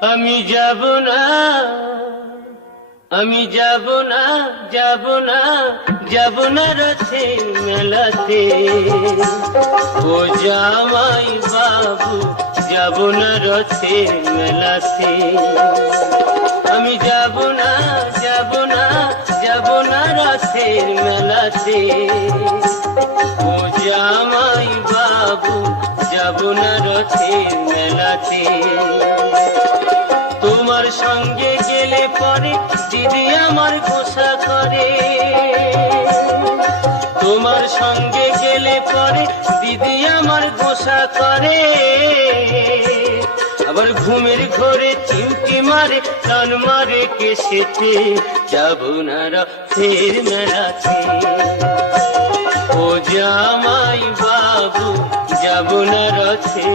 আমি যাব না, আমি যাব না, যাব না, যাব না রথের মেলাতে। ও জামাই বাবু, যাব না রথের মেলাতে। আমি যাব না, যাব না, যাব না রথের মেলাতে। ও জামাই বাবু, যাব না রথের মেলাতে। তোমার সঙ্গে গেলে পরে দিদি আমার গোসা করে। তোমার সঙ্গে গেলে পরে দিদি আমার গোসা করে। আবার ঘুমের ঘরে চিমটি মারে, টান মারে কেসেতে। যাব না রথের মেলাতে। ও জামাই বাবু, যাব না রথে।